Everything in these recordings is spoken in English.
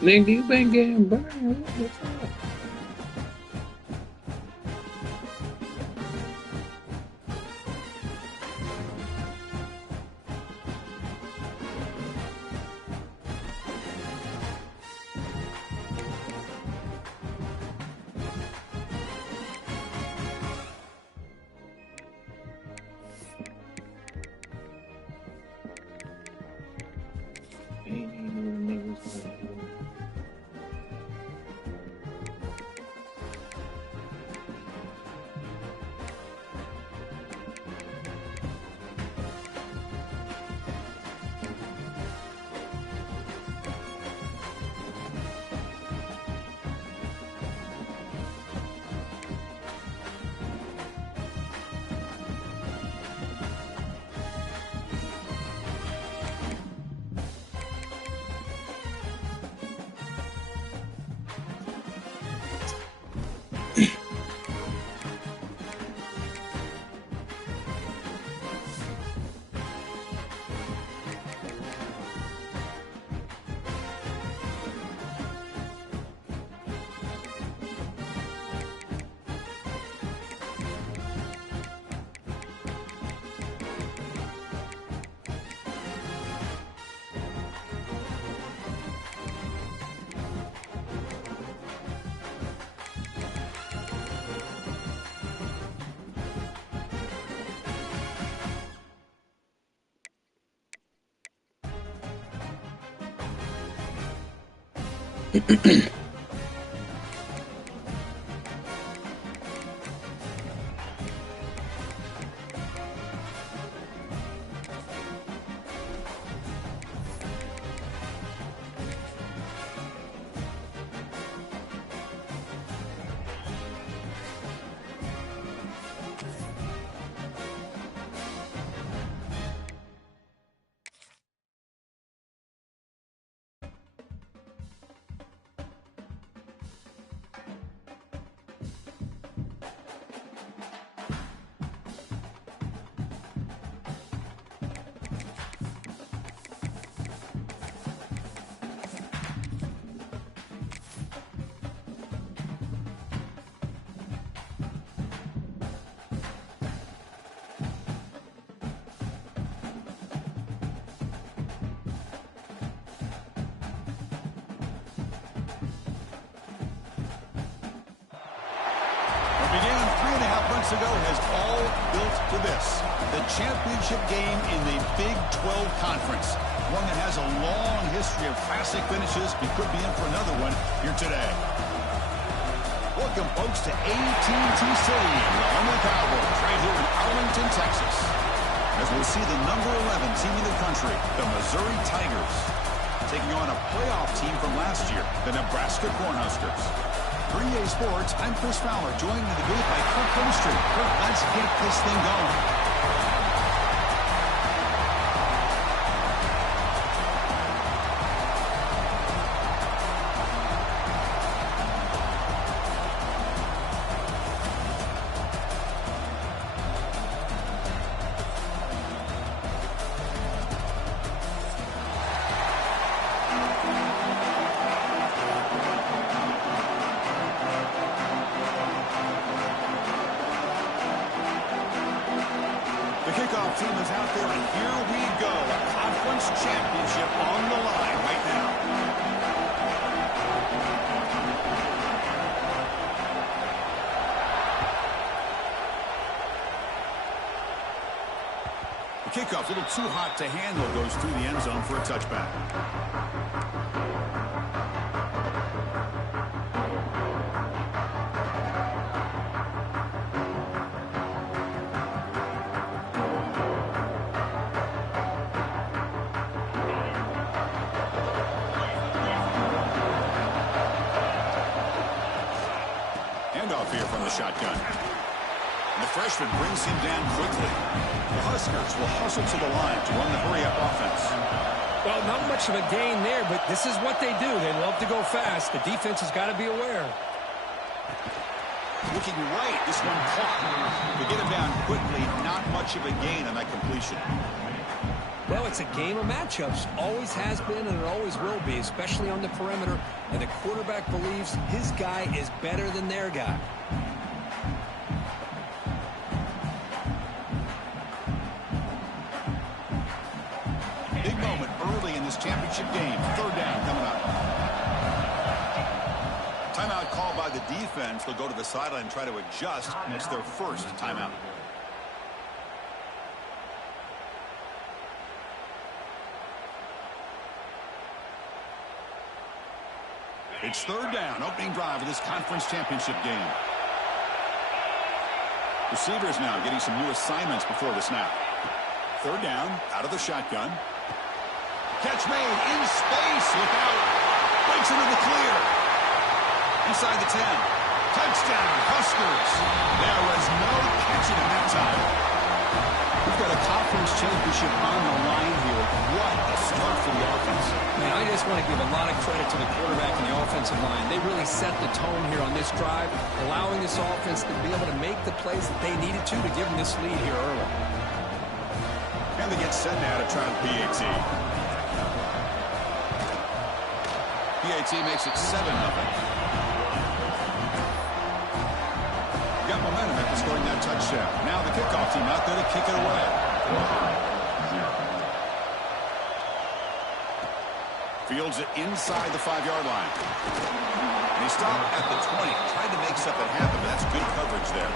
Nigga, you been getting burned. What's up? Ain't even know the niggas like What began 3.5 months ago has all built to this. The championship game in the Big 12 Conference. One that has a long history of classic finishes. We could be in for another one here today. Welcome, folks, to AT&T Stadium, the home of the Cowboys, right here in Arlington, Texas. As we'll see the number 11 team in the country, the Missouri Tigers, taking on a playoff team from last year, the Nebraska Cornhuskers. For EA Sports, I'm Chris Fowler, joined in the booth by Kirk Herbstreit. Kirk, let's get this thing going. The kickoff team is out there, and here we go. A conference championship on the line right now. The kickoff's a little too hot to handle. Goes through the end zone for a touchback. Handoff here from the shotgun. And the freshman brings him down quickly. The Huskers will hustle to the line to run the hurry-up offense. Well, not much of a gain there, but this is what they do. They love to go fast. The defense has got to be aware. Looking right, this one caught. We get him down quickly, not much of a gain on that completion. Well, it's a game of matchups. Always has been and it always will be, especially on the perimeter. And the quarterback believes his guy is better than their guy. Big moment early in this championship game. Third down coming up. Timeout called by the defense. They'll go to the sideline and try to adjust. It's their first timeout. It's third down, opening drive of this conference championship game. Receivers now getting some new assignments before the snap. Third down, out of the shotgun. Catch made in space. Look out. Breaks into the clear. Inside the 10. Touchdown, Huskers. There was no catching him that time. We've got a conference championship on the line here. What a start for the offense. Man, I just want to give a lot of credit to the quarterback and the offensive line. They really set the tone here on this drive, allowing this offense to be able to make the plays that they needed to give them this lead here early. And they get sent out to try the PAT. PAT makes it 7-0. Got momentum after scoring that touchdown. Now the kickoff team out there to kick it away. Fields it inside the 5-yard line. And he stopped at the 20. Tried to make something happen, but that's good coverage there.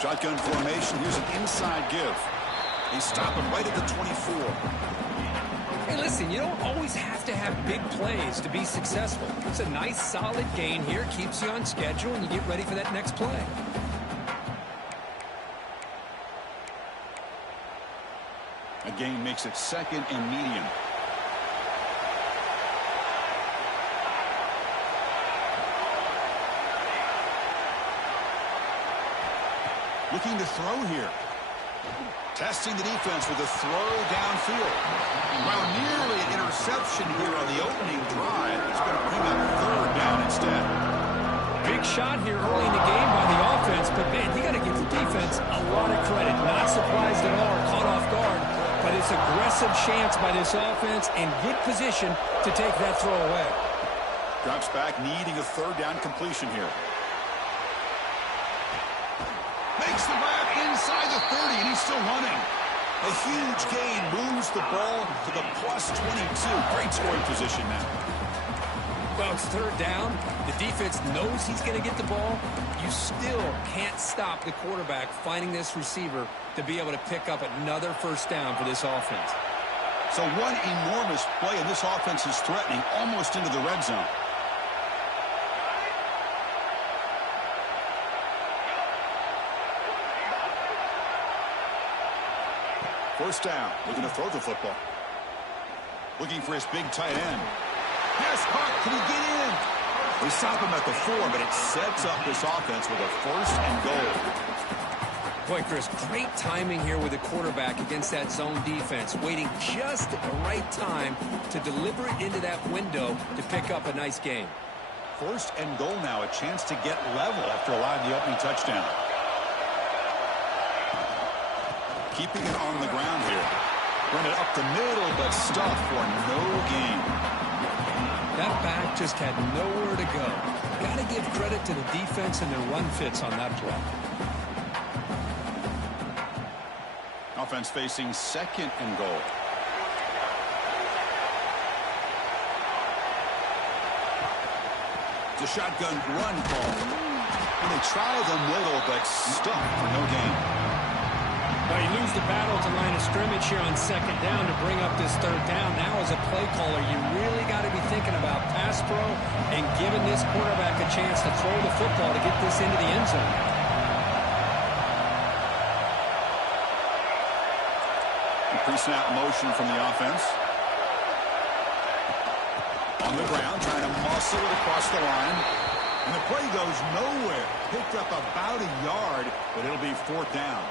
Shotgun formation. Here's an inside give. They stop him right at the 24. Hey, listen, you don't always have to have big plays to be successful. It's a nice, solid gain here. Keeps you on schedule, and you get ready for that next play. A gain makes it second and medium. Looking to throw here. Testing the defense with a throw downfield. While nearly an interception here on the opening drive, it's going to bring up third down instead. Big shot here early in the game by the offense, but, man, you got to give the defense a lot of credit. Not surprised at all or caught off guard, but it's aggressive chance by this offense and good position to take that throw away. Drops back, needing a third down completion here. Makes the grab inside the 30, and he's still running. A huge gain moves the ball to the plus 22. Great scoring position now. Well, it's third down. The defense knows he's going to get the ball. You still can't stop the quarterback finding this receiver to be able to pick up another first down for this offense. So one enormous play, and this offense is threatening almost into the red zone. First down, looking to throw the football. Looking for his big tight end. Pass caught, can he get in? They stop him at the 4, but it sets up this offense with a first and goal. Boy, Chris, great timing here with the quarterback against that zone defense, waiting just at the right time to deliver it into that window to pick up a nice gain. First and goal now, a chance to get level after allowing the opening touchdown. Keeping it on the ground here. Run it up the middle, but stuff for no gain. That back just had nowhere to go. Got to give credit to the defense and their run fits on that play. Offense facing second and goal. It's a shotgun run call. And they try the middle, but stuck for no gain. Well, you lose the battle to line of scrimmage here on second down to bring up this third down. Now as a play caller, you really got to be thinking about pass pro and giving this quarterback a chance to throw the football to get this into the end zone. Pre-snap motion from the offense. On the ground, whistle it across the line. And the play goes nowhere. Picked up about a yard, but it'll be 4th down.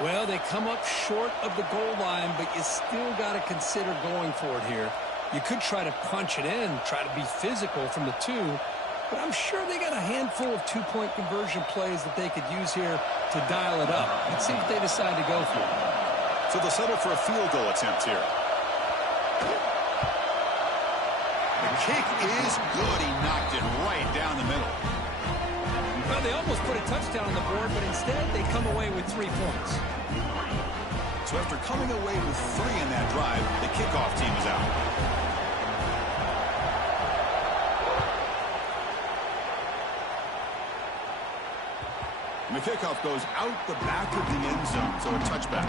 Well, they come up short of the goal line, but you still got to consider going for it here. You could try to punch it in, try to be physical from the 2, but I'm sure they got a handful of 2-point conversion plays that they could use here to dial it up. Let's see what they decide to go for. So they'll settle for a field goal attempt here. The kick is good. He knocked it right down the middle. Well, they almost put a touchdown on the board, but instead they come away with 3 points. So after coming away with 3 in that drive, the kickoff team is out. And the kickoff goes out the back of the end zone, so a touchback.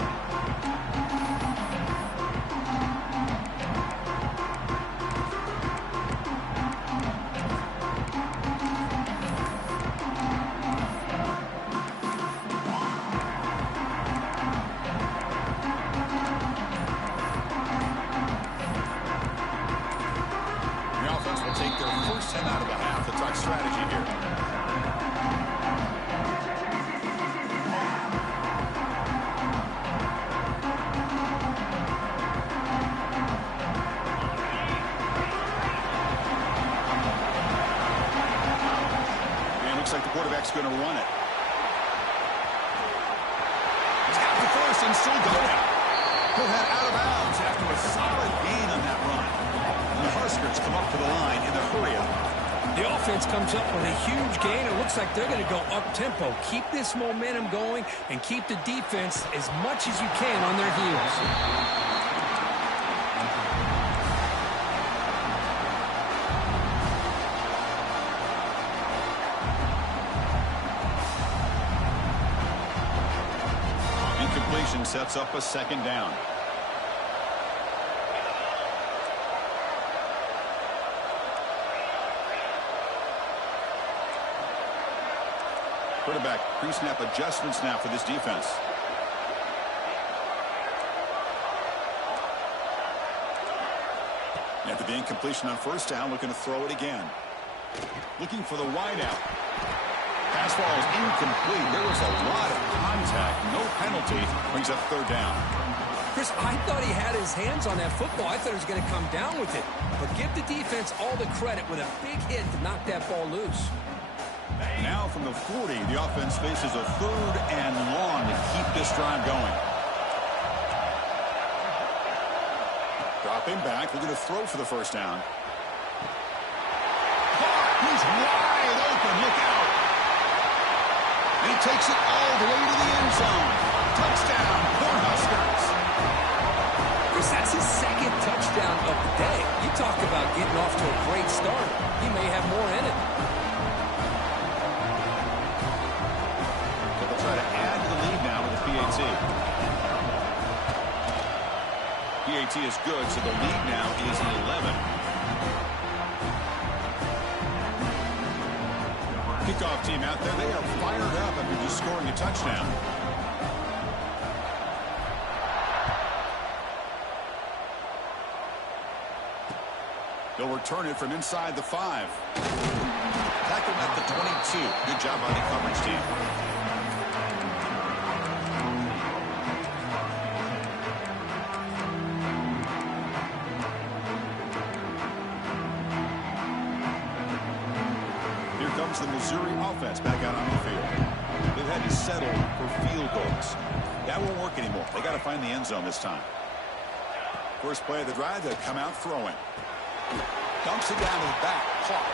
Going to run it. Tap to first and still going. He'll head out of bounds after a solid gain on that run. And the Huskers come up to the line in the hurry up. The offense comes up with a huge gain. It looks like they're going to go up-tempo. Keep this momentum going and keep the defense as much as you can on their heels. Sets up a 2nd down. Quarterback pre-snap adjustments now for this defense. After the incompletion on 1st down, looking to throw it again. Looking for the wideout. Pass ball is incomplete. There was a lot of contact. No penalty. Brings up 3rd down. Chris, I thought he had his hands on that football. I thought he was going to come down with it. But give the defense all the credit with a big hit to knock that ball loose. Now from the 40, the offense faces a 3rd and long to keep this drive going. Dropping back. Looking to throw for the 1st down. He's wide open. Look out. And he takes it all the way to the end zone. Touchdown, Cornhuskers. Chris, that's his 2nd touchdown of the day. You talk about getting off to a great start. He may have more in it. So they'll try to add to the lead now with the PAT. PAT is good, so the lead now is 11. Kickoff team out there. They are fired up after just scoring a touchdown. They'll return it from inside the 5. Tackled at the 22. Good job by the coverage team. The Missouri offense back out on the field. They've had to settle for field goals. That won't work anymore. They got to find the end zone this time. First play of the drive, they'll come out throwing. Dumps it down to the back. Caught.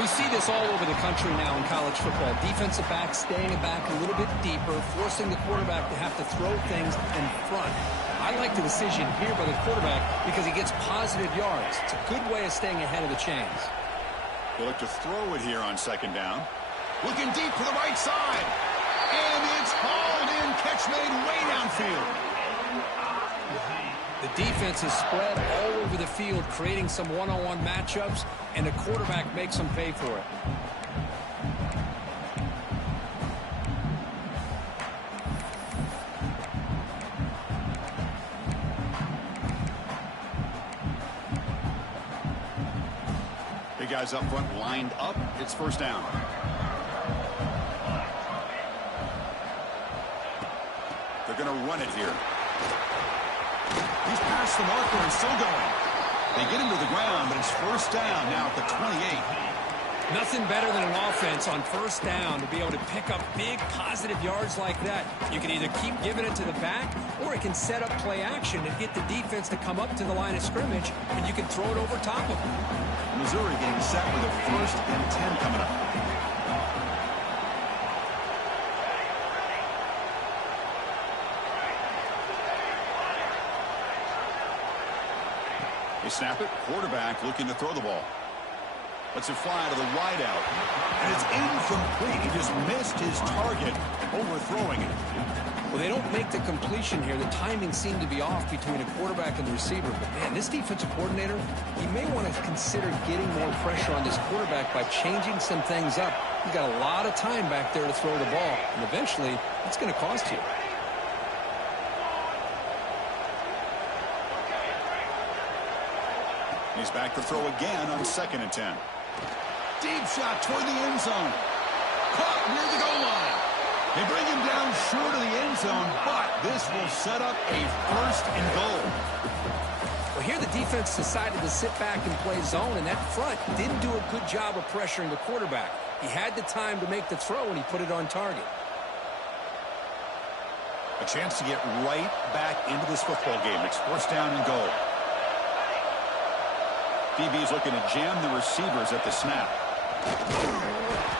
We see this all over the country now in college football. Defensive backs staying back a little bit deeper, forcing the quarterback to have to throw things in front. I like the decision here by the quarterback because he gets positive yards. It's a good way of staying ahead of the chains. They look to throw it here on 2nd down. Looking deep to the right side. And it's hauled in. Catch made way downfield. The defense is spread all over the field, creating some one-on-one matchups, and the quarterback makes them pay for it. guys up front lined up. It's first down. They're going to run it here. He's past the marker and still going. They get him to the ground, but it's first down now at the 28. Nothing better than an offense on first down to be able to pick up big positive yards like that. You can either keep giving it to the back, or it can set up play action and get the defense to come up to the line of scrimmage, and you can throw it over top of them. Missouri getting set with a 1st and 10 coming up. They snap it. Quarterback looking to throw the ball. Lets it fly to the wideout. And it's incomplete. He just missed his target, overthrowing it. Well, they don't make the completion here. The timing seemed to be off between a quarterback and the receiver. But, man, this defensive coordinator, he may want to consider getting more pressure on this quarterback by changing some things up. He's got a lot of time back there to throw the ball. And eventually, it's going to cost you. He's back to throw again on 2nd and 10. Deep shot toward the end zone. Caught near the goal line. They bring him down short of the end zone, but this will set up a 1st and goal. Well, here the defense decided to sit back and play zone, and that front didn't do a good job of pressuring the quarterback. He had the time to make the throw, and he put it on target. A chance to get right back into this football game. It's 1st down and goal. DB is looking to jam the receivers at the snap.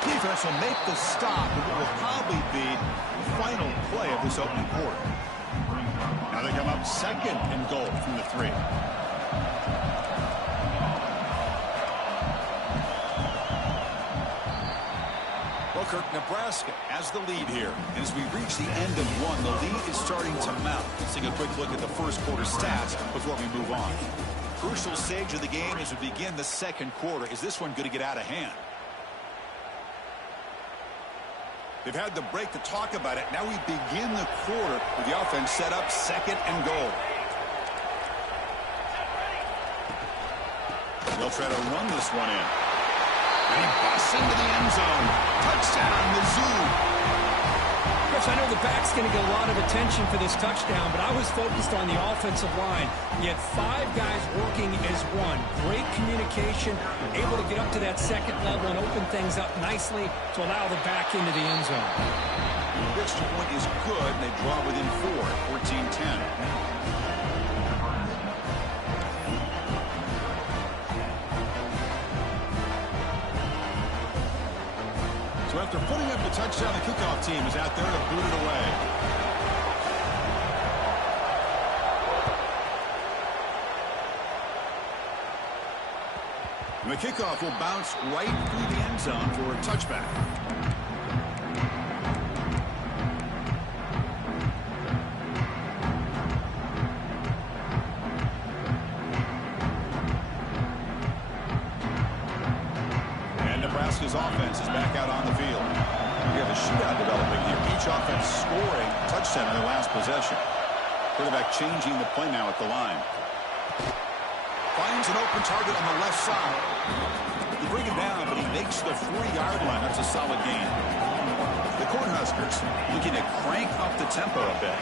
Defense will make the stop, and it will probably be the final play of this opening quarter. Now they come up 2nd and goal from the 3. Well, Kirk, Nebraska has the lead here. And as we reach the end of one, the lead is starting to mount. Let's take a quick look at the first quarter stats before we move on. Crucial stage of the game as we begin the 2nd quarter. Is this one going to get out of hand? They've had the break to talk about it. Now we begin the quarter with the offense set up 2nd and goal. They'll try to run this one in. And he busts into the end zone. Touchdown, Mizzou. Yes, I know the back's going to get a lot of attention for this touchdown, but I was focused on the offensive line. You had 5 guys working as one. Great communication, able to get up to that 2nd level and open things up nicely to allow the back into the end zone. The extra point is good, and they draw within 4, 14-10. So after putting up the touchdown, the kickoff team is out there to boot it away. And the kickoff will bounce right through the end zone for a touchback. Nebraska's offense is back out on the field. We have a shootout developing here. Each offense scoring a touchdown in their last possession. Quarterback changing the play now at the line. Finds an open target on the left side. They bring him down, but he makes the 3-yard line. That's a solid gain. The Cornhuskers looking to crank up the tempo a bit.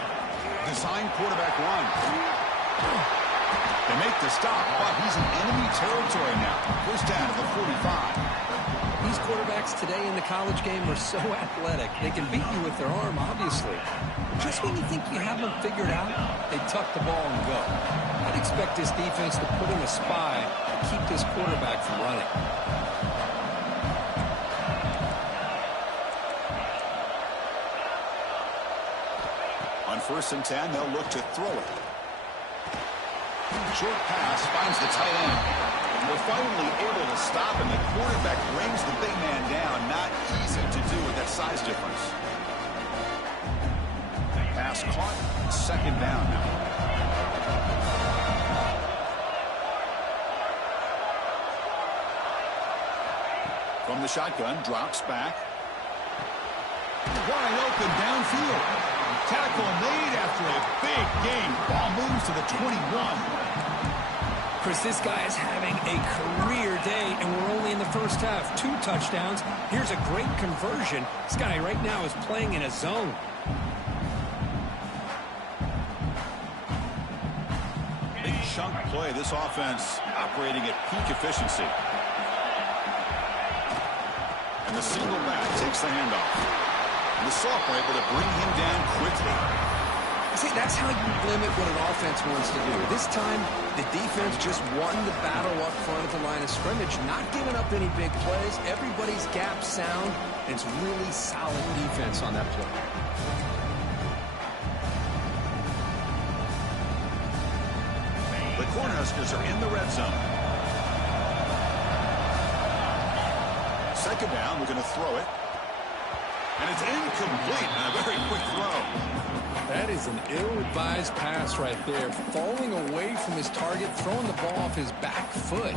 Design quarterback run. They make the stop, but he's in enemy territory now. First down to the 45. These quarterbacks today in the college game are so athletic. They can beat you with their arm, obviously. Just when you think you have them figured out, they tuck the ball and go. I'd expect this defense to put in a spy to keep this quarterback from running. On 1st and 10, they'll look to throw it. Short pass finds the tight end. They're finally able to stop him. The quarterback brings the big man down. Not easy to do with that size difference. Pass caught. 2nd down now. From the shotgun, drops back. Wide open downfield. Tackle made after a big gain. Ball moves to the 21. Chris, this guy is having a career day, and we're only in the first half. 2 touchdowns. Here's a great conversion. This guy right now is playing in a zone. Big chunk play. This offense operating at peak efficiency. And the single back takes the handoff. And the sophomore able to bring him down quickly. See, that's how you limit what an offense wants to do. This time, the defense just won the battle up front at the line of scrimmage, not giving up any big plays. Everybody's gap sound, and it's really solid defense on that play. The Cornhuskers are in the red zone. Second down, we're going to throw it. And it's incomplete, and a very quick throw. That is an ill-advised pass right there. Falling away from his target, throwing the ball off his back foot.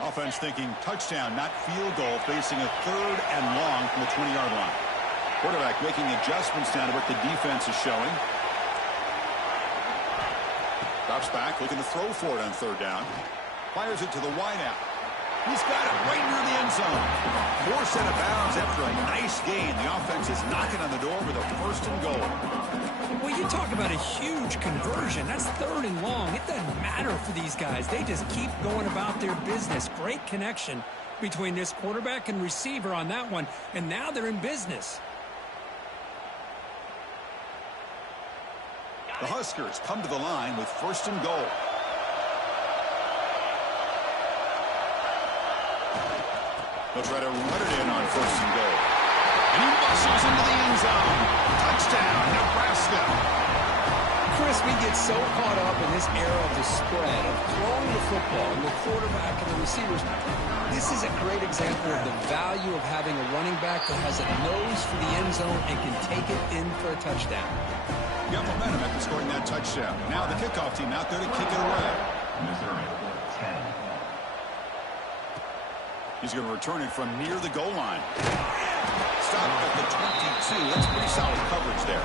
Offense thinking touchdown, not field goal, facing a 3rd and long from the 20-yard line. Quarterback making adjustments down to what the defense is showing. Drops back, looking to throw for it on 3rd down. Fires it to the wideout. He's got it right near the end zone. Forced out of bounds after a nice gain. The offense is knocking on the door with a 1st and goal. Well, you talk about a huge conversion. That's 3rd and long. It doesn't matter for these guys. They just keep going about their business. Great connection between this quarterback and receiver on that one, and now they're in business. The Huskers come to the line with 1st and goal. They'll try to run it in on 1st and goal. And he bustles into the end zone. Touchdown, Nebraska. Chris, we get so caught up in this era of the spread, of throwing the football, and the quarterback and the receivers. This is a great example of the value of having a running back that has a nose for the end zone and can take it in for a touchdown. Got momentum after scoring that touchdown. Now the kickoff team out there to kick it away. He's going to return it from near the goal line. Stop at the 22. That's pretty solid coverage there.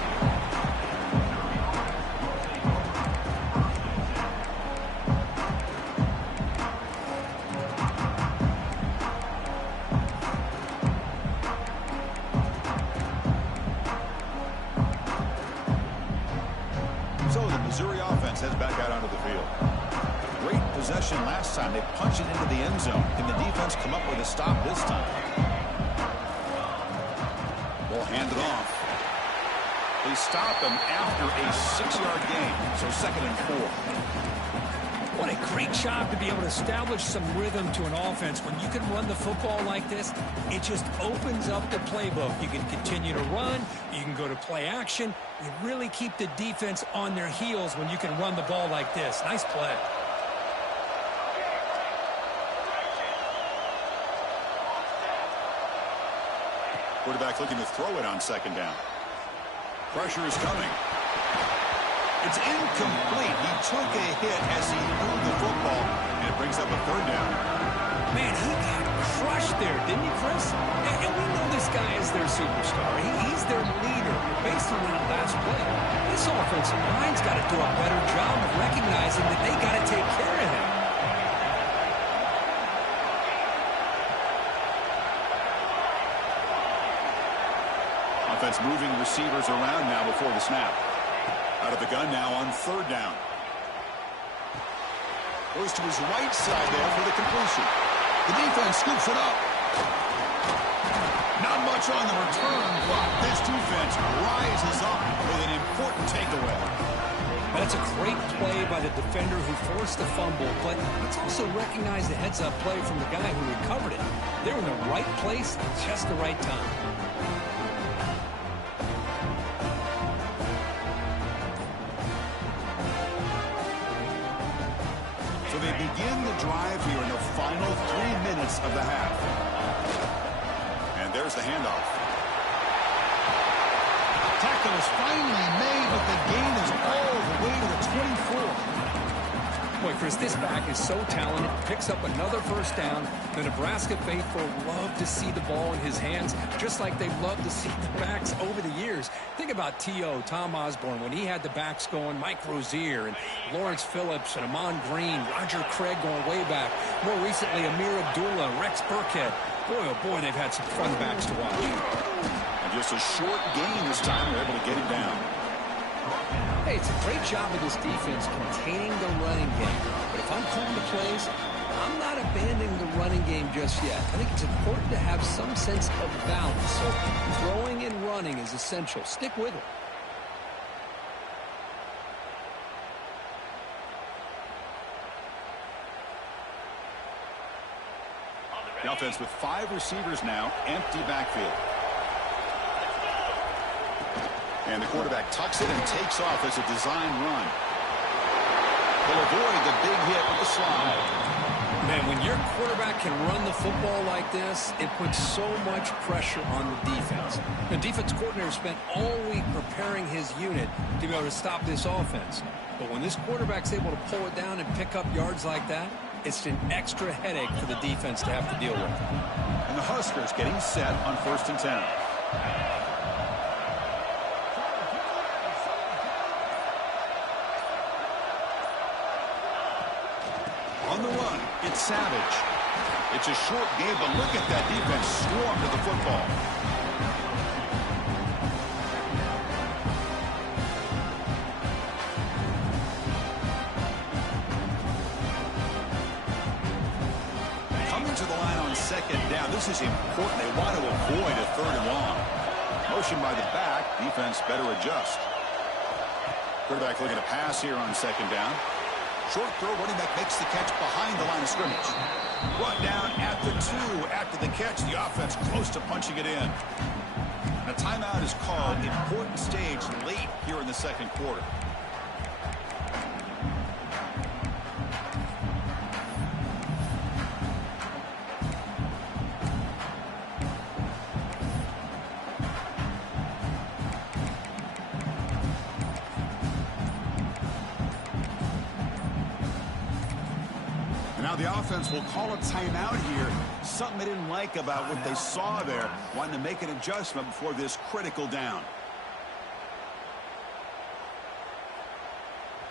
So the Missouri offense heads back out onto the field. Great possession last time. They punch it into the end zone. Can the defense come up with a stop this time? Ball handed off. They stop him after a 6-yard gain. So 2nd and 4. What a great job to be able to establish some rhythm to an offense. When you can run the football like this, it just opens up the playbook. You can continue to run. You can go to play action. You really keep the defense on their heels when you can run the ball like this. Nice play. Quarterback looking to throw it on 2nd down. Pressure is coming. It's incomplete. He took a hit as he threw the football, and it brings up a 3rd down. Man, he got crushed there, didn't he, Chris? And we know this guy is their superstar. He's their leader. Based on that last play, this offensive line's got to do a better job of recognizing that they got to take care of him. Offense moving receivers around now before the snap. Out of the gun now on 3rd down. Goes to his right side there for the completion. The defense scoops it up. Not much on the return, but this defense rises up with an important takeaway. That's a great play by the defender who forced the fumble, but let's also recognize the heads-up play from the guy who recovered it. They're in the right place at just the right time. So they begin the drive here in the final 3 minutes of the half. And there's the handoff. Tackle is finally made, but the gain is all the way to the 24. Boy, Chris, this back is so talented, picks up another first down. The Nebraska faithful love to see the ball in his hands, just like they've loved to see the backs over the years. Think about T.O., Tom Osborne, when he had the backs going, Mike Rozier and Lawrence Phillips and Amon Green, Roger Craig going way back. More recently, Amir Abdullah, Rex Burkhead. Boy, oh boy, they've had some fun backs to watch. And just a short gain this time, they're able to get him down. Hey, it's a great job of this defense containing the running game. But if I'm calling the plays, I'm not abandoning the running game just yet. I think it's important to have some sense of balance. So throwing and running is essential. Stick with it. The offense with 5 receivers now, empty backfield. And the quarterback tucks it and takes off as a design run. He'll avoid the big hit with the slide. Man, when your quarterback can run the football like this, it puts so much pressure on the defense. The defense coordinator spent all week preparing his unit to be able to stop this offense. But when this quarterback's able to pull it down and pick up yards like that, it's an extra headache for the defense to have to deal with. And the Huskers getting set on 1st and 10. On the run, it's Savage. It's a short game, but look at that defense swarm to the football. Coming to the line on 2nd down. This is important. They want to avoid a 3rd and long. Motion by the back. Defense better adjust. Quarterback looking to pass here on 2nd down. Short throw, running back makes the catch behind the line of scrimmage. Brought down at the 2 after the catch. The offense close to punching it in. A timeout is called. Important stage late here in the 2nd quarter. Now the offense will call a timeout here. Something they didn't like about what they saw there. Wanting to make an adjustment before this critical down.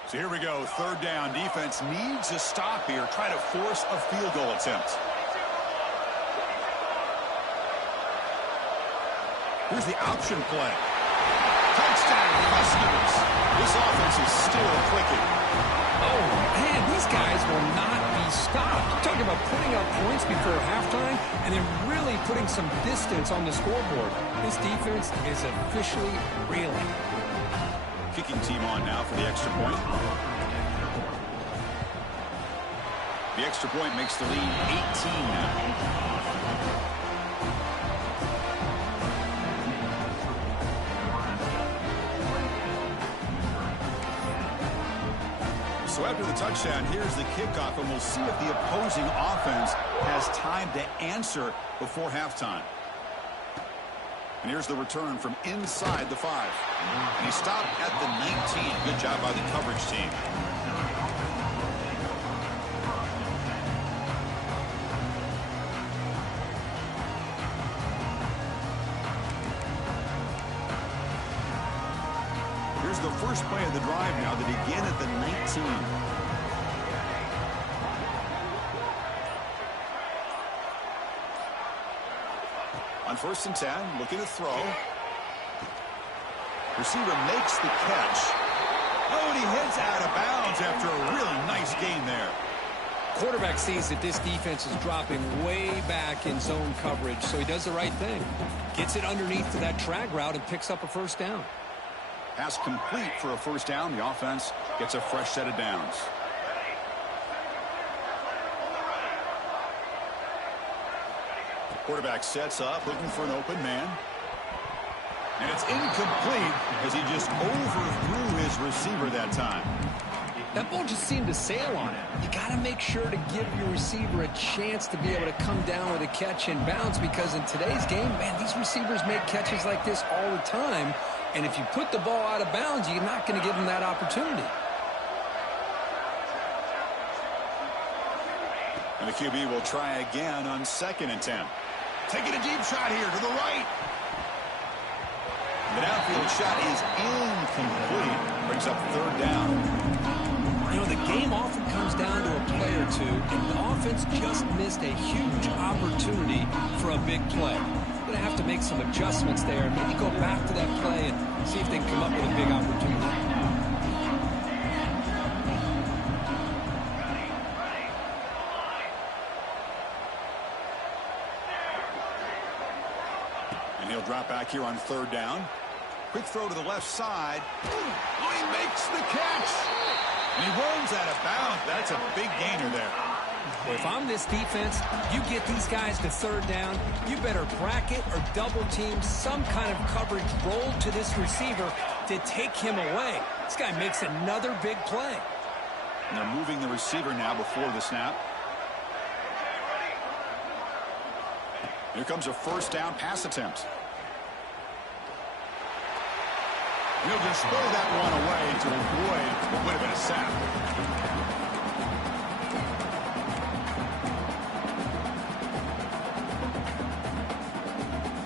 So here we go. 3rd down. Defense needs a stop here. Try to force a field goal attempt. Here's the option play. Touchdown, Huskers. This offense is still clicking. Oh, man, these guys will not be stopped. Talking about putting up points before halftime and then really putting some distance on the scoreboard. This defense is officially reeling. Kicking team on now for the extra point. The extra point makes the lead 18 now. So after the touchdown, here's the kickoff, and we'll see if the opposing offense has time to answer before halftime. And here's the return from inside the 5. And he stopped at the 19. Good job by the coverage team. Here's the first play of the drive now that began at the 19. On 1st and 10, looking to throw. Receiver makes the catch. Oh, and he heads out of bounds after a really nice gain there. Quarterback sees that this defense is dropping way back in zone coverage, so he does the right thing. Gets it underneath to that drag route and picks up a 1st down. Pass complete for a 1st down. The offense gets a fresh set of downs. Quarterback sets up, looking for an open man. And it's incomplete as he just overthrew his receiver that time. That ball just seemed to sail on it. You got to make sure to give your receiver a chance to be able to come down with a catch and bounce, because in today's game, man, these receivers make catches like this all the time. And if you put the ball out of bounds, you're not going to give them that opportunity. And the QB will try again on 2nd and 10. Taking a deep shot here to the right. The downfield shot is incomplete. Brings up 3rd down. You know, the game often comes down to a play or two, and the offense just missed a huge opportunity for a big play. Going to have to make some adjustments there, and maybe go back to that play and see if they can come up with a big opportunity. And he'll drop back here on 3rd down. Quick throw to the left side. Oh, he makes the catch. And he runs out of bounds. That's a big gainer there. Well, if I'm this defense, you get these guys to 3rd down, you better bracket or double team some kind of coverage roll to this receiver to take him away. This guy makes another big play. And they're moving the receiver now before the snap. Here comes a 1st down pass attempt. He'll just throw that one away to avoid what would have been a sack.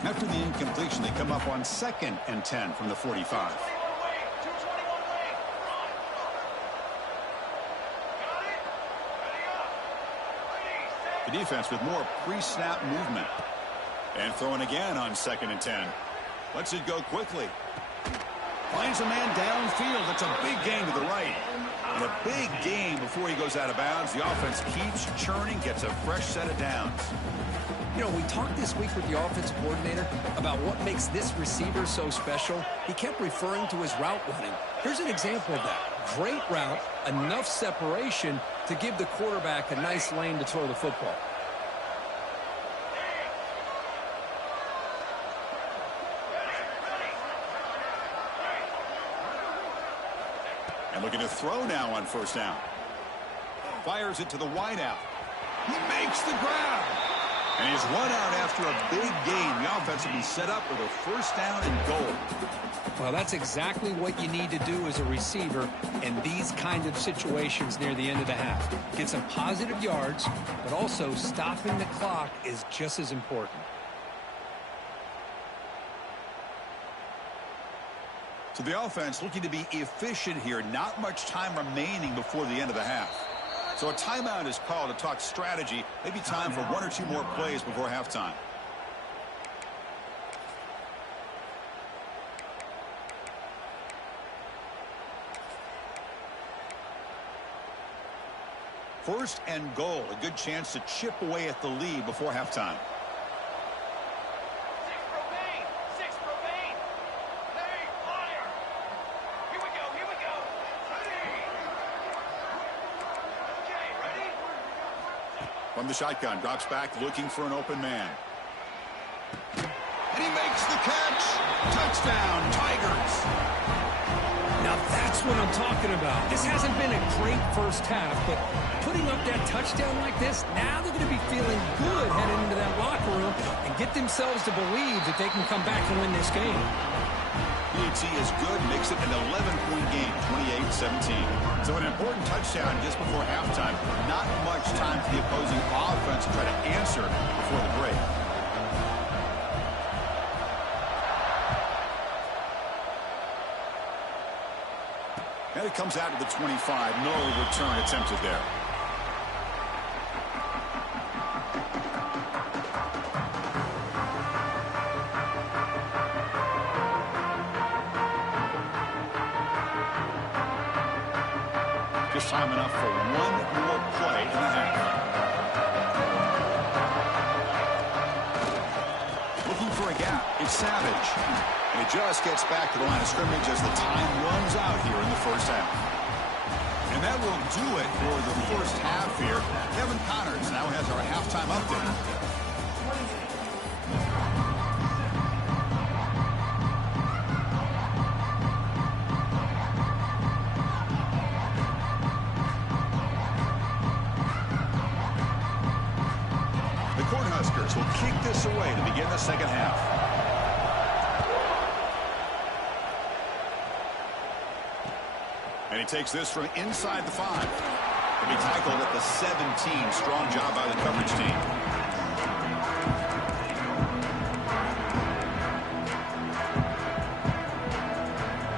After the incompletion, they come up on 2nd and 10 from the 45. The defense with more pre-snap movement. And throwing again on 2nd and 10. Lets it go quickly. Finds a man downfield. That's a big gain to the right. And a big gain before he goes out of bounds. The offense keeps churning, gets a fresh set of downs. You know, we talked this week with the offensive coordinator about what makes this receiver so special. He kept referring to his route running. Here's an example of that. Great route, enough separation to give the quarterback a nice lane to throw the football. And looking to throw now on 1st down. Fires it to the wideout. He makes the grab. And he's run out after a big gain. The offense will be set up with a 1st down and goal. Well, that's exactly what you need to do as a receiver in these kind of situations near the end of the half. Get some positive yards, but also stopping the clock is just as important. So the offense looking to be efficient here. Not much time remaining before the end of the half. So a timeout is called to talk strategy. Maybe time for 1 or 2 more plays before halftime. First and goal. A good chance to chip away at the lead before halftime. From the shotgun, drops back, looking for an open man. And he makes the catch. Touchdown, Tigers. Now that's what I'm talking about. This hasn't been a great first half, but putting up that touchdown like this, now they're going to be feeling good heading into that locker room and get themselves to believe that they can come back and win this game. PAT is good, makes it an 11-point game, 28-17. So an important touchdown just before halftime. Not much time for the opposing offense to try to answer before the break. And it comes out to the 25. No return attempted there. Just time enough for 1 more play in the half. Looking for a gap. It's Savage. And it just gets back to the line of scrimmage as the time runs out here in the first half. And that will do it for the first half here. Kevin Connors now has our halftime update. Cornhuskers will kick this away to begin the second half. And he takes this from inside the 5. To be tackled at the 17. Strong job by the coverage team.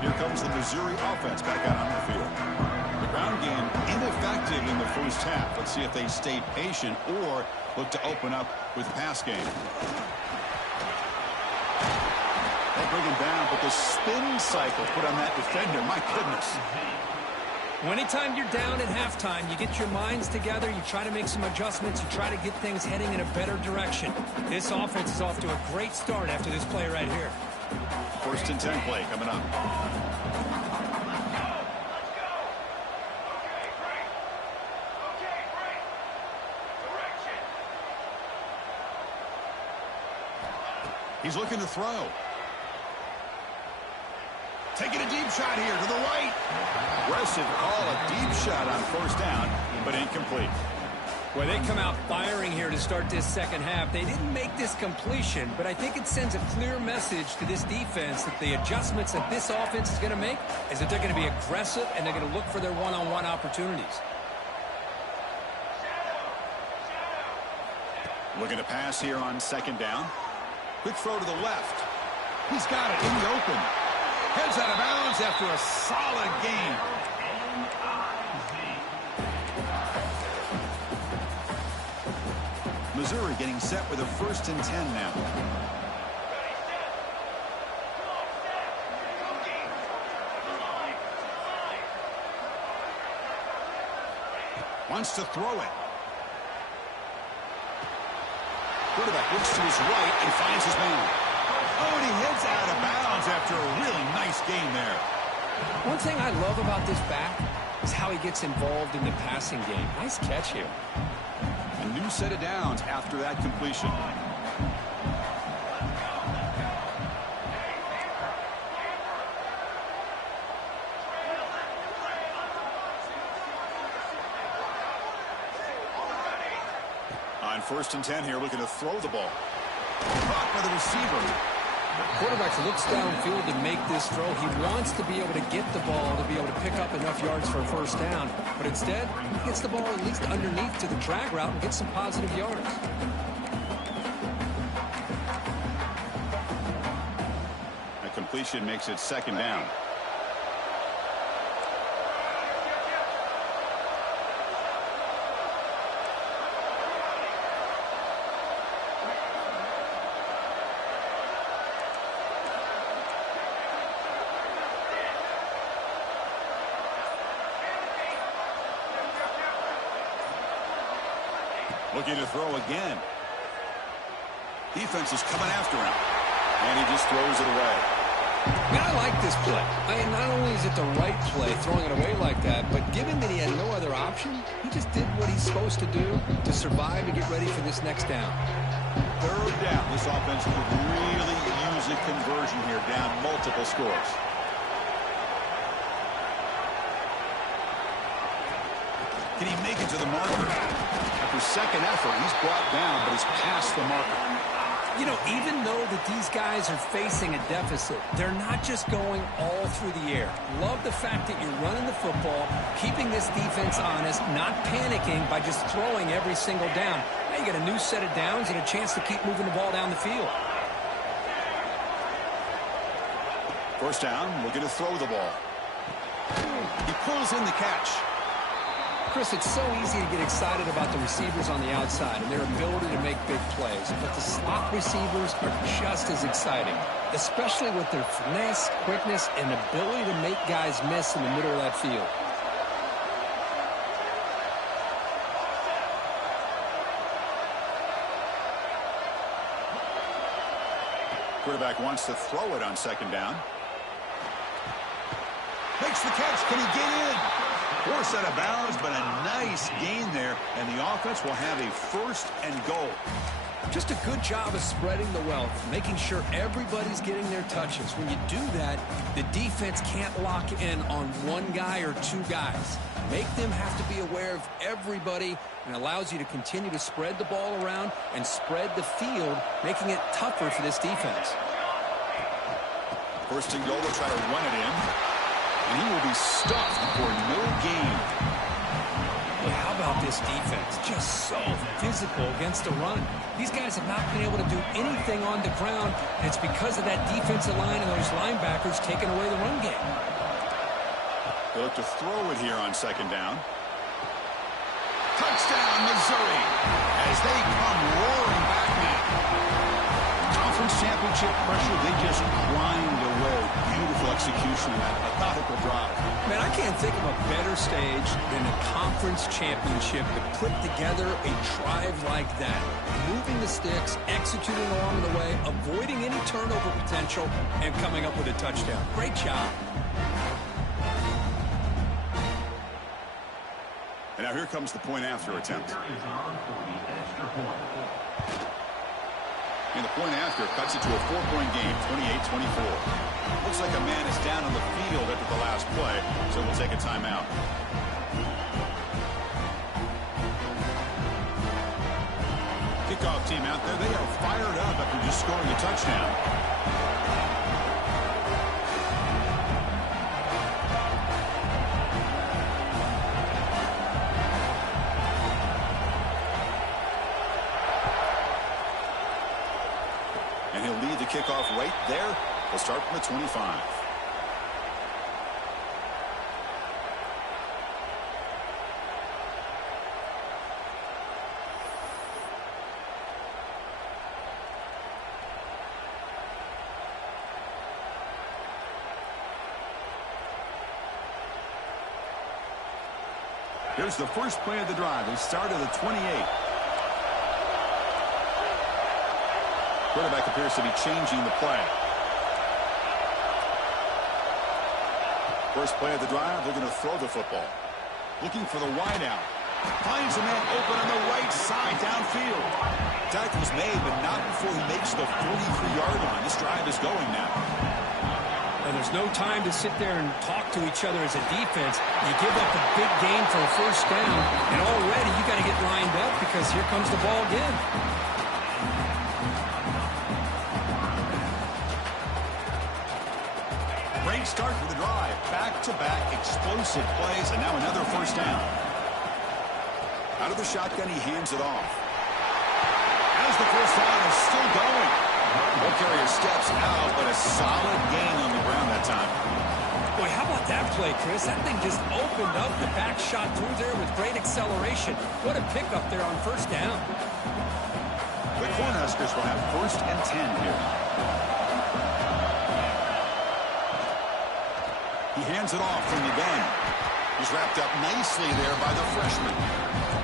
Here comes the Missouri offense back out on the field. The ground game ineffective in the first half. Let's see if they stay patient or look to open up with pass game. They bring him down, but the spin cycle put on that defender, my goodness. Anytime you're down at halftime, you get your minds together, you try to make some adjustments, you try to get things heading in a better direction. This offense is off to a great start after this play right here. 1st and 10 play coming up. He's looking to throw. Taking a deep shot here to the right. Aggressive call, a deep shot on 1st down, but incomplete. Well, they come out firing here to start this second half. They didn't make this completion, but I think it sends a clear message to this defense that the adjustments that this offense is going to make is that they're going to be aggressive and they're going to look for their one-on-one opportunities. Looking to pass here on 2nd down. Quick throw to the left. He's got it in the open. Heads out of bounds after a solid game. Missouri getting set with a 1st and 10 now. Wants to throw it. Quarterback looks to his right and finds his man. Oh, and he heads out of bounds after a really nice game there. One thing I love about this back is how he gets involved in the passing game. Nice catch here. A new set of downs after that completion. On 1st and 10 here, looking to throw the ball. Caught by the receiver. The quarterback looks downfield to make this throw. He wants to be able to get the ball to be able to pick up enough yards for a 1st down. But instead, he gets the ball at least underneath to the drag route and gets some positive yards. A completion makes it 2nd down. Looking to throw again. Defense is coming after him. And he just throws it away. Man, I like this play. I mean, not only is it the right play, throwing it away like that, but given that he had no other option, he just did what he's supposed to do to survive and get ready for this next down. 3rd down. This offense could really use a conversion here, down multiple scores. Can he make it to the marker? After 2nd effort, he's brought down, but he's past the marker. You know, even though that these guys are facing a deficit, they're not just going all through the air. Love the fact that you're running the football, keeping this defense honest, not panicking by just throwing every single down. Now you got a new set of downs and a chance to keep moving the ball down the field. 1st down, looking to throw the ball. He pulls in the catch. Chris, it's so easy to get excited about the receivers on the outside and their ability to make big plays, but the slot receivers are just as exciting, especially with their finesse, quickness, and ability to make guys miss in the middle of that field. Quarterback wants to throw it on 2nd down. Makes the catch. Can he get in? Forced out of bounds, but a nice gain there, and the offense will have a 1st and goal. Just a good job of spreading the wealth, making sure everybody's getting their touches. When you do that, the defense can't lock in on one guy or two guys. Make them have to be aware of everybody, and allows you to continue to spread the ball around and spread the field, making it tougher for this defense. 1st and goal, they'll try to run it in. And he will be stuffed for no gain. Well, this defense. Just so physical against the run. These guys have not been able to do anything on the ground, and it's because of that defensive line and those linebackers taking away the run game. They look to throw it here on second down. Touchdown, Missouri, as they come roaring back now. Conference championship pressure, they just grind away. Beautiful execution of that methodical drive. Man, I can't think of a better stage than a conference championship to put together a drive like that. Moving the sticks, executing along the way, avoiding any turnover potential, and coming up with a touchdown. Great job. And now here comes the point after attempt. And the point after cuts it to a 4-point game, 28-24. Looks like a man is down on the field after the last play, so we'll take a timeout. Kickoff team out there, they are fired up after just scoring a touchdown. And he'll lead the kickoff right there. We'll start from the 25. Here's the first play of the drive. They start at the 28. Quarterback appears to be changing the play. First play of the drive, they're going to throw the football. Looking for the wideout. Finds a man open on the right side downfield. Tackle's made, but not before he makes the 43-yard line. This drive is going now. And there's no time to sit there and talk to each other as a defense. You give up a big gain for a first down, and already you got to get lined up because here comes the ball again. Great start for the drive. Back-to-back explosive plays, and now another first down. Out of the shotgun, he hands it off. As the first down is still going. Ball carrier steps out, but a solid gain on the ground that time. Boy, how about that play, Chris? That thing just opened up. The back shot through there with great acceleration. What a pickup there on first down. The Cornhuskers will have 1st and 10 here. He hands it off from the gun. He's wrapped up nicely there by the freshman.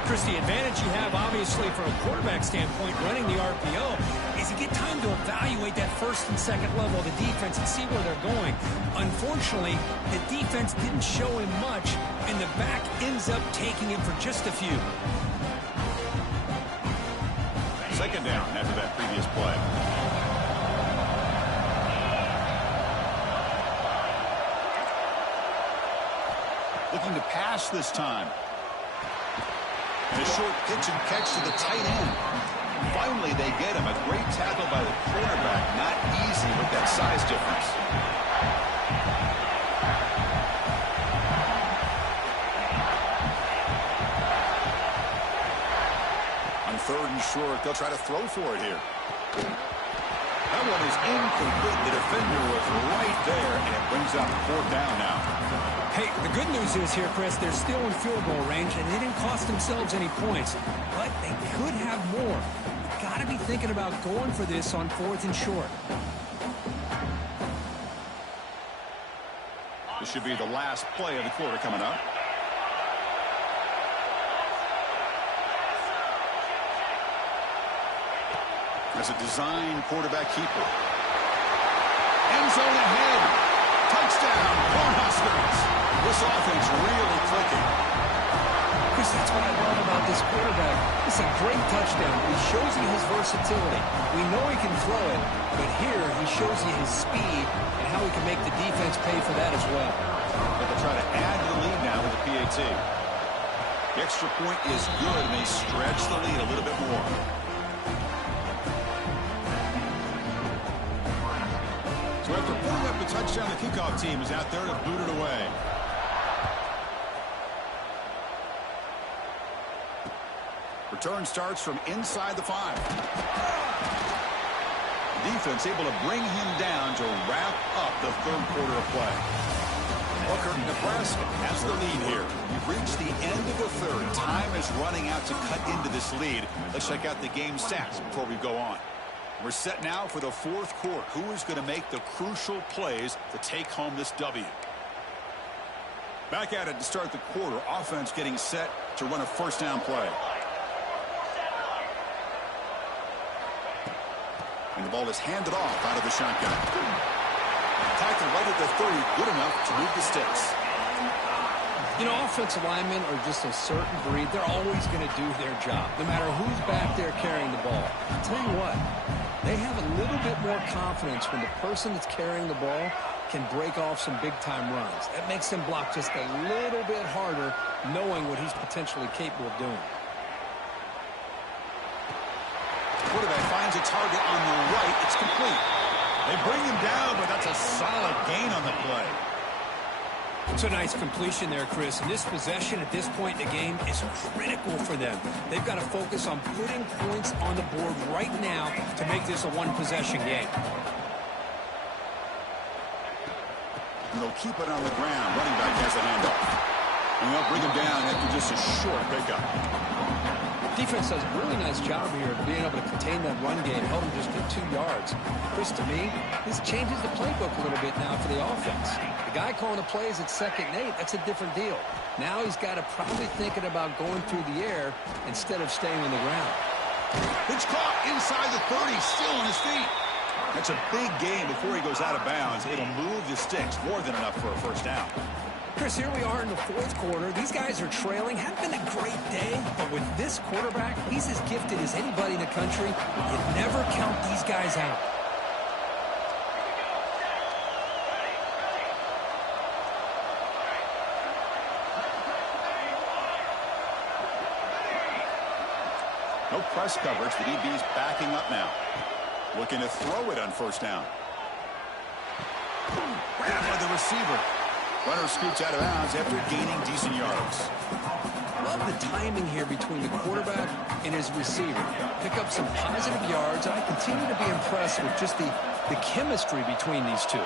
Chris, the advantage you have, obviously, from a quarterback standpoint, running the RPO, is you get time to evaluate that first and second level of the defense and see where they're going. Unfortunately, the defense didn't show him much, and the back ends up taking it for just a few. Second down after that previous play. Looking to pass this time. And a short pitch and catch to the tight end. Finally, they get him. A great tackle by the quarterback. Not easy with that size difference. On 3rd and short, they'll try to throw for it here. That one is incomplete. The defender was right there, and it brings up 4th down now. Hey, the good news is here, Chris, they're still in field goal range, and they didn't cost themselves any points. But they could have more. You've got to be thinking about going for this on 4th and short. This should be the last play of the quarter coming up. As a design quarterback keeper. End zone ahead. Touchdown, Cornhuskers. This offense really clicking. Chris, that's what I love about this quarterback. It's a great touchdown. He shows you his versatility. We know he can throw it, but here he shows you his speed and how he can make the defense pay for that as well. But they'll try to add to the lead now with the PAT. The extra point is good, and they stretch the lead a little bit more. So after putting up the touchdown, the kickoff team is out there to boot it away. Return starts from inside the 5. Defense able to bring him down to wrap up the third quarter of play. Booker, Nebraska has the lead here. We've reached the end of the third. Time is running out to cut into this lead. Let's check out the game stats before we go on. We're set now for the fourth quarter. Who is going to make the crucial plays to take home this W? Back at it to start the quarter. Offense getting set to run a first down play. And the ball is handed off out of the shotgun. Tackle right at the 30, good enough to move the sticks. You know, offensive linemen are just a certain breed. They're always going to do their job, no matter who's back there carrying the ball. I'll tell you what, they have a little bit more confidence when the person that's carrying the ball can break off some big-time runs. That makes them block just a little bit harder, knowing what he's potentially capable of doing. Quarterback finds a target on the right. It's complete. They bring him down, but that's a solid gain on the play. It's a nice completion there, Chris. And this possession at this point in the game is critical for them. They've got to focus on putting points on the board right now to make this a one-possession game. And they'll keep it on the ground. Running back has the handoff. And they'll bring him down after just a short pickup. Defense does a really nice job here of being able to contain that run game, held him just at 2 yards. Chris, to me, this changes the playbook a little bit now for the offense. The guy calling the plays at 2nd and 8, that's a different deal. Now he's got to probably thinking about going through the air instead of staying on the ground. It's caught inside the 30, still on his feet. That's a big gain before he goes out of bounds. It'll move the sticks, more than enough for a first down. Chris, here we are in the fourth quarter. These guys are trailing. Hadn't been a great day, but with this quarterback, he's as gifted as anybody in the country. You never count these guys out. No press coverage. The DB's backing up now. Looking to throw it on first down. Grabbed by the receiver. Runner scoots out of bounds after gaining decent yards. Love the timing here between the quarterback and his receiver. Pick up some positive yards, and I continue to be impressed with just the chemistry between these two.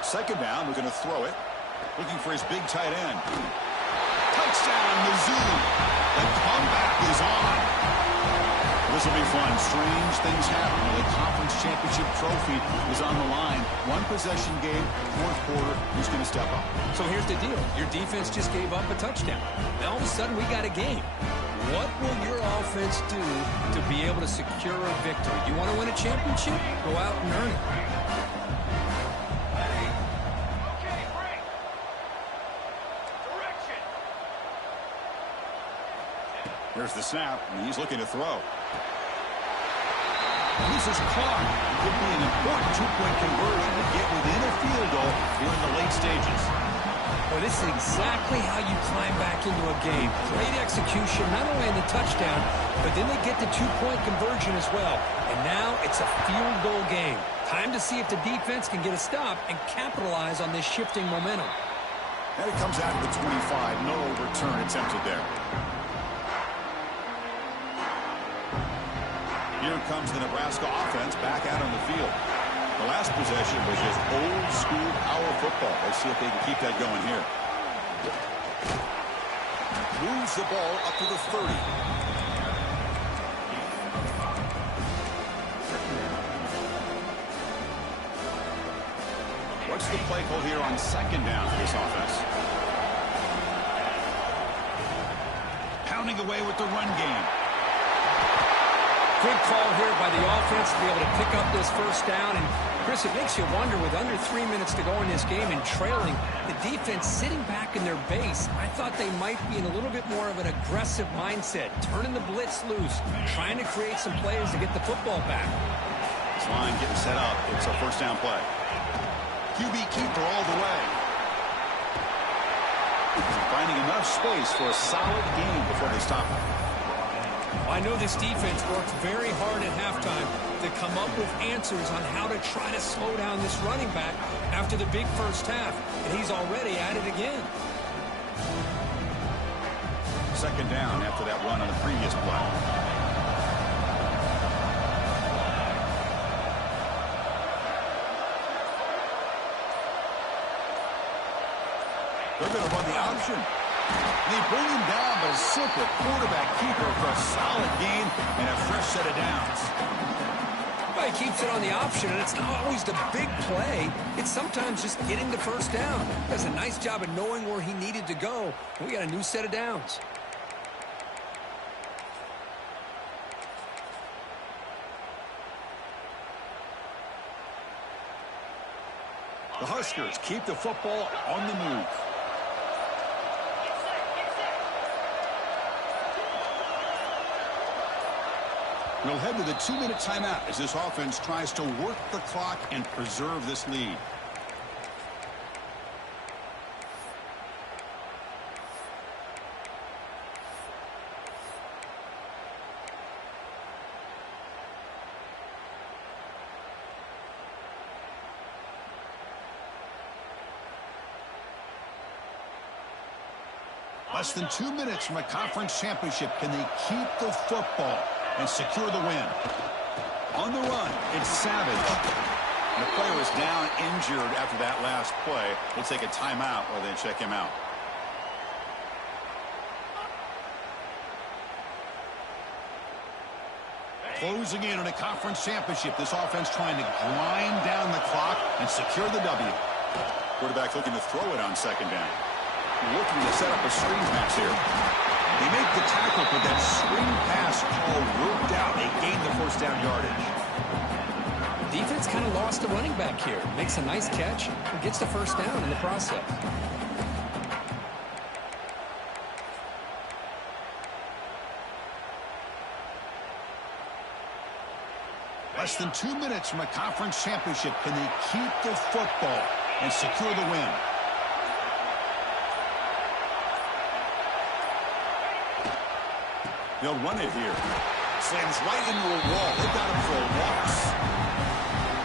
Second down, we're going to throw it. Looking for his big tight end. Touchdown, Mizzou. The comeback is on. This will be fun. Strange things happen. The conference championship trophy is on the line. One possession game, fourth quarter. Who's going to step up? So here's the deal. Your defense just gave up a touchdown. Now all of a sudden we got a game. What will your offense do to be able to secure a victory? You want to win a championship? Go out and earn it. Here's the snap, and he's looking to throw. This is caught. It could be an important two-point conversion to get within a field goal here in the late stages. Well, this is exactly how you climb back into a game. Great execution, not only in the touchdown, but then they get the two-point conversion as well. And now it's a field goal game. Time to see if the defense can get a stop and capitalize on this shifting momentum. And it comes out to the 25. No return attempted there. Here comes the Nebraska offense back out on the field. The last possession was just old-school power football. Let's see if they can keep that going here. Moves the ball up to the 30. What's the play call here on second down for this offense? Pounding away with the run game. Good call here by the offense to be able to pick up this first down. And, Chris, it makes you wonder, with under 3 minutes to go in this game and trailing, the defense sitting back in their base. I thought they might be in a little bit more of an aggressive mindset, turning the blitz loose, trying to create some plays to get the football back. This line getting set up. It's a first down play. QB keeper all the way. Finding enough space for a solid gain before they stop him. I know this defense worked very hard at halftime to come up with answers on how to try to slow down this running back after the big first half, and he's already at it again. Second down after that run on the previous play. They're going to run the option. They bring him down, but a simple quarterback keeper for a solid gain and a fresh set of downs. Well, he keeps it on the option, and it's not always the big play. It's sometimes just getting the first down. He does a nice job of knowing where he needed to go. We got a new set of downs. The Huskers keep the football on the move. We'll head to the 2-minute timeout as this offense tries to work the clock and preserve this lead. Less than 2 minutes from a conference championship. Can they keep the football and secure the win? On the run, it's Savage. And the player was down injured after that last play. We'll take a timeout while they check him out. Closing in on a conference championship. This offense trying to grind down the clock and secure the W. Quarterback looking to throw it on second down. Looking to set up a screen pass here. They make the tackle, but that screen pass call worked out. They gained the first down yardage. Defense kind of lost the running back here. Makes a nice catch and gets the first down in the process. Less than 2 minutes from a conference championship. Can they keep the football and secure the win? They'll run it here. Slams right into a wall. They've got him for a loss.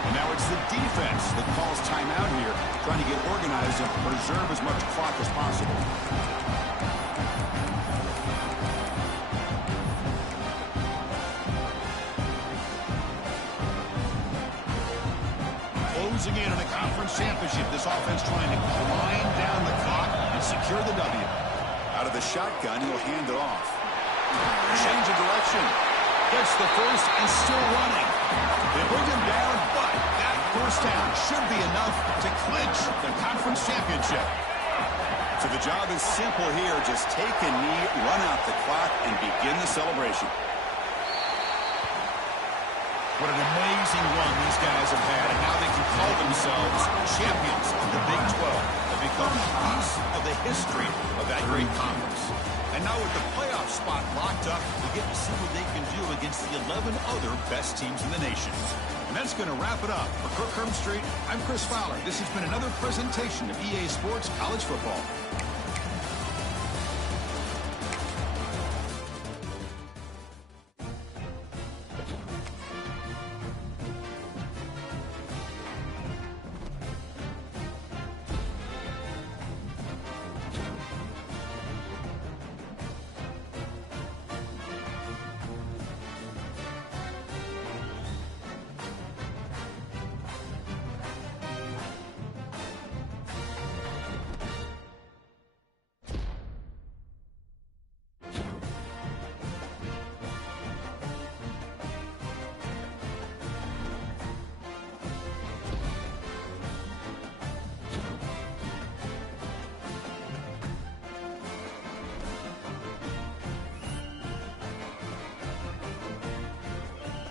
And now it's the defense that calls timeout here, trying to get organized and preserve as much clock as possible. Closing in on a conference championship. This offense trying to grind down the clock and secure the W. Out of the shotgun, he'll hand it off. Change of direction. Gets the first and still running. They bring him down, but that first down should be enough to clinch the conference championship. So the job is simple here. Just take a knee, run out the clock, and begin the celebration. What an amazing run these guys have had, and now they can call themselves champions of the Big 12. They've become a piece of the history of that great conference. And now with the playoff spot locked up, we get to see what they can do against the 11 other best teams in the nation. And that's going to wrap it up. For Kirk Herbstreit, I'm Chris Fowler. This has been another presentation of EA Sports College Football.